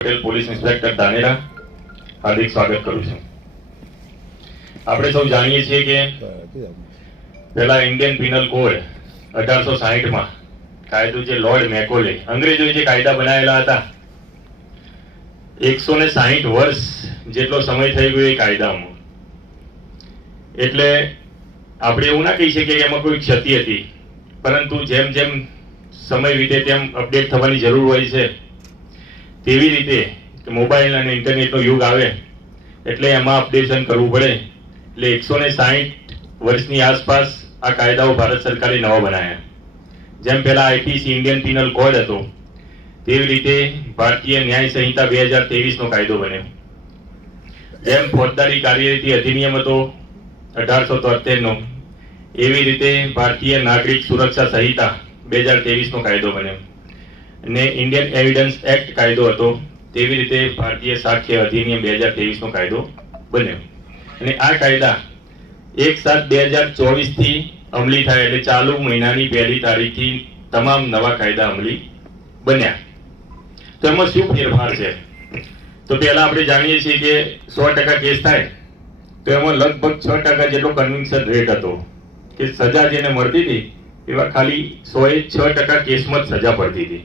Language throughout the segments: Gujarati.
પટેલ, પોલીસ ઇન્સ્પેક્ટર ધાનેરા, હાર્દિક સ્વાગત કરું છું. આપણે સૌ જાણીએ છીએ કે પેલા ઇન્ડિયન પિનલ કોડ અઢારસો સાહીઠમાં કાયદો જે લોર્ડ મેકોલે. અંગ્રેજોએ જે કાયદા બનાવેલા હતા, એકસો ને સાહીઠ વર્ષ જેટલો સમય થઈ ગયો એ કાયદામાં. એટલે આપણે એવું ના કહી શકીએ કે એમાં કોઈ ક્ષતિ હતી, પરંતુ જેમ જેમ સમય વીતે તેમ અપડેટ થવાની જરૂર હોય છે. તેવી રીતે કે મોબાઈલ અને ઇન્ટરનેટનો યુગ આવે, એટલે એમાં અપડેશન કરવું પડે. એટલે એકસો ને સાહીઠ વર્ષની આસપાસ આ કાયદાઓ ભારત સરકારે નવા બનાવ્યા. જેમ પહેલાં આઈપીસી ઇન્ડિયન પિનલ કોડ હતો, તેવી રીતે ભારતીય ન્યાય સંહિતા બે હજાર તેવીસનો કાયદો બન્યો. જેમ ફોજદારી કાર્યરીતિ અધિનિયમ હતો, અઢારસો તોતેરનો એવી રીતે ભારતીય નાગરિક સુરક્ષા સંહિતા બે હજાર તેવીસનો કાયદો બન્યો. અને ઇન્ડિયન એવિડન્સ એક્ટ કાયદો હતો, તેવી રીતે ભારતીય સાક્ષ્ય અધિનિયમ બે હજાર તેવીસનો કાયદો બન્યો. અને આ કાયદા એક સાત બે હજાર ચોવીસથી અમલી થાય એટલે ચાલુ મહિનાની પહેલી તારીખથી તમામ નવા કાયદા અમલી બન્યા. તો એમાં શું ફેરફાર છે? તો પહેલા આપણે જાણીએ છીએ કે સો ટકા કેસ થાય, તો એમાં લગભગ છ ટકા જેટલો કન્વિન્સન રેટ હતો. કે સજા જેને મળતી હતી, એવા ખાલી સો એ છ ટકા કેસમાં જ સજા પડતી હતી.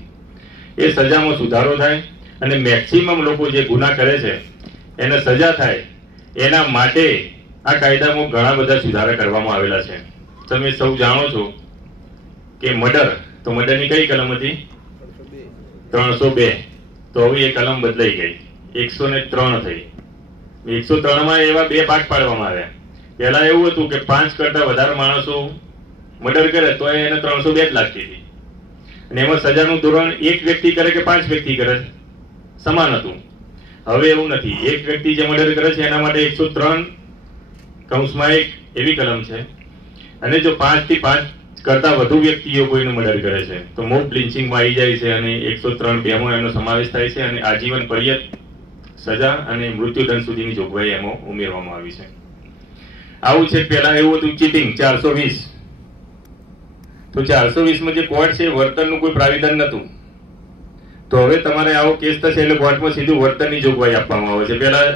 એ સજામાં સુધારો થાય અને મેક્સિમમ લોકો જે ગુના કરે છે, એને સજા થાય, એના માટે આ કાયદામાં ઘણા બધા સુધારા કરવામાં આવેલા છે. તમે સૌ જાણો છો કે મર્ડર, તો મર્ડરની કઈ કલમ હતી? ત્રણસો બે. તો હવે એ કલમ બદલાઈ ગઈ. એકસો ને ત્રણ થઈ. એકસો ત્રણમાં એવા બે પાઠ પાડવામાં આવ્યા. પહેલાં એવું હતું કે પાંચ કરતાં વધારે માણસો મર્ડર કરે, તો એને ત્રણસો બે જ લાગતી હતી. અને એમાં સજાનું ધોરણ એક વ્યક્તિ કરે કે પાંચ વ્યક્તિ કરે? સમાન હતું. હવે એવું નથી. એક વ્યક્તિ જે મર્ડર કરે છે, એના માટે એકસો ત્રણ કૌંસમાં એક એવી કલમ છે. અને જો પાંચથી પાંચ કરતા વધુ વ્યક્તિઓ કોઈનું મર્ડર કરે છે, તો મોબ લિન્ચિંગમાં આવી જાય છે અને એકસો ત્રણ બેમાં એનો સમાવેશ થાય છે અને આજીવન પર્યત સજા અને મૃત્યુદંડ સુધીની જોગવાઈ એમાં ઉમેરવામાં આવી છે. આવું છે પહેલા એવું હતું ચીટિંગ ચારસો વીસ. તો ચારસો વીસમાં જે કોર્ટ છે, વર્તનનું કોઈ પ્રાવિધાન નહોતું. તો હવે તમારે આવો કેસ થશે એટલે કોર્ટમાં સીધું વર્તનની જોગવાઈ આપવામાં આવે છે. પહેલા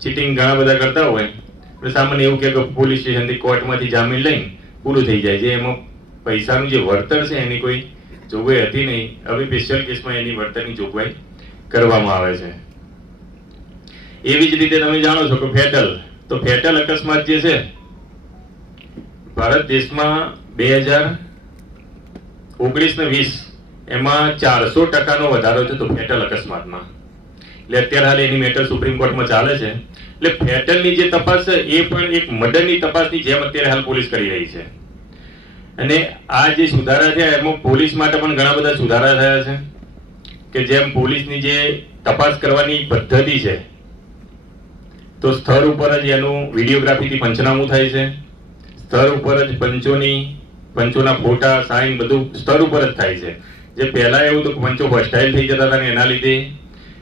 ચીટિંગ ઘણા બધા કરતા હોય. એટલે સામાન્ય એવું કે પોલીસ સ્ટેશનથી કોર્ટમાંથી જામીન લઈને પૂરું થઈ જાય છે. એમાં પૈસાનું જે વળતર છે, એની કોઈ જોગવાઈ હતી નહીં. હવે સ્પેશિયલ કેસમાં એની વળતરની જોગવાઈ કરવામાં આવે છે. એવી જ રીતે તમે જાણો છો કે ફેટલ, તો ફેટલ અકસ્માત જે છે, ભારત દેશમાં બે હજાર ઓગણીસ ને વીસ, એમાં ચારસો ટકાનો વધારો થયો ફેટલ અકસ્માતમાં. એટલે અત્યારે હાલ એની મેટર સુપ્રીમ કોર્ટમાં ચાલે છે. એટલે ફેટલની જે તપાસ છે, એ પણ એક મર્ડરની તપાસની જેમ અત્યારે હાલ પોલીસ કરી રહી છે. અને આ જે સુધારા થયા, એમાં પોલીસ માટે પણ ઘણા બધા સુધારા થયા છે. કે જેમ પોલીસની જે તપાસ કરવાની પદ્ધતિ છે, તો સ્થળ ઉપર જ એનું વિડીયોગ્રાફીથી પંચનામું થાય છે. સ્થળ ઉપર જ પંચોની પંચોના ફોટા સાઈન બધું સ્તર ઉપર જ થાય છે. જે પહેલાં એવું તો પંચો હોસ્ટાઇલ થઈ જતા હતા ને એના લીધે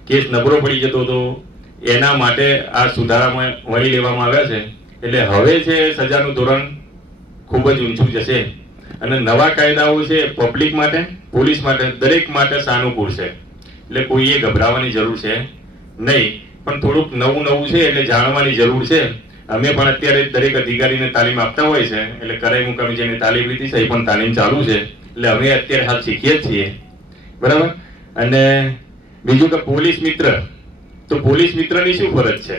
કેસ નબળો પડી જતો હતો. એના માટે આ સુધારામાં વળી લેવામાં આવ્યા છે. એટલે હવે છે સજાનું ધોરણ ખૂબ જ ઊંચું જશે. અને નવા કાયદાઓ છે પબ્લિક માટે, પોલીસ માટે, દરેક માટે સાનુકૂળ છે. એટલે કોઈએ ગભરાવાની જરૂર છે નહીં. પણ થોડુંક નવું નવું છે એટલે જાણવાની જરૂર છે. અમે પણ અત્યારે દરેક અધિકારીને તાલીમ આપતા હોય છે, એટલે કરાઈ મુકામી જેને તાલીમ લીધી છે, એ પણ તાલીમ ચાલુ છે. એટલે અમે અત્યારે હાલ શીખીએ છીએ. બરાબર? અને બીજું કે પોલીસ મિત્ર. તો પોલીસ મિત્રની શું ફરજ છે?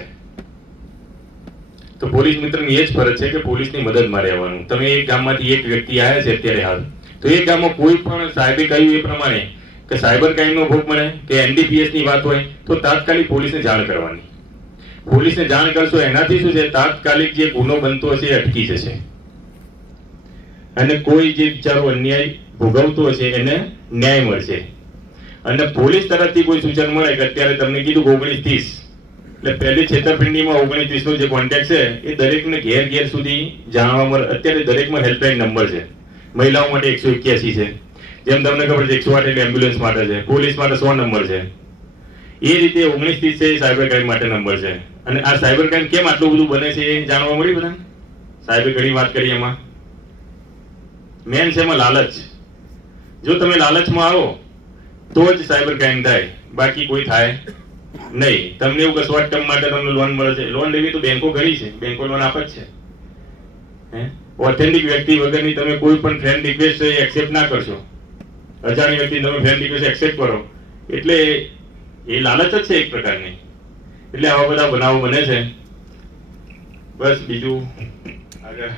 તો પોલીસ મિત્રની એ જ ફરજ છે કે પોલીસની મદદમાં રહેવાનું તમે એક ગામમાંથી એક વ્યક્તિ આવ્યા છે અત્યારે હાલ. તો એ ગામમાં કોઈ પણ સાહેબે કહ્યું એ પ્રમાણે કે સાયબર ક્રાઇમનો ભોગ મળે કે એનડીપીએસની વાત હોય, તો તાત્કાલિક પોલીસને જાણ કરવાની. પોલીસને જાણ કરશો, એનાથી શું છે? તાત્કાલિક જે ગુનો બનતો હશે, એ અટકી જશે. અને કોઈ જે બિચારો અન્યાય ભોગવતો હશે, એને ન્યાય મળશે. અને પોલીસ તરફથી કોઈ સૂચન મળે કે અત્યારે તમને કીધું ઓગણીસ ત્રીસ, એટલે પહેલી છેતરપિંડીમાં ઓગણીસ ત્રીસનો જે કોન્ટેક્ટ છે, એ દરેકને ઘેર ઘેર સુધી જાણવા મળે. અત્યારે દરેકમાં હેલ્પલાઇન નંબર છે. મહિલાઓ માટે એકસો એક્યાસી છે. જેમ તમને ખબર છે, એકસો આઠ એટલે એમ્બ્યુલન્સ માટે છે. પોલીસ માટે સો નંબર છે. એ રીતે ઓગણીસ ત્રીસ છે, એ સાયબર ક્રાઇમ માટે નંબર છે. અને આ સાયબર ક્રાઇમ કેમ આટલું બધું બને છે એ જાણવા મળ્યું બધા સાહેબે ઘણી વાત કરી એમાં. મેન છે એમાં લાલચ. જો તમે લાલચમાં આવો, તો જ સાયબર ક્રાઇમ થાય. બાકી કોઈ થાય નહીં. તમને એવું કે શોર્ટ ટર્મ માટે તમને લોન મળે છે. લોન લેવી તો બેંકો ઘણી છે. બેંકો લોન આપે જ છે. હે? ઓથેન્ટિક વ્યક્તિ વગરની તમે કોઈ પણ ફ્રેન્ડ રિક્વેસ્ટ એક્સેપ્ટ ના કરશો. અજાણી વ્યક્તિ તમે ફ્રેન્ડ રિક્વેસ્ટ એક્સેપ્ટ કરો. એટલે એ લાલચ જ છે એક પ્રકારની. એટલે આવા બધા બનાવો બને છે બસ બીજું આગળ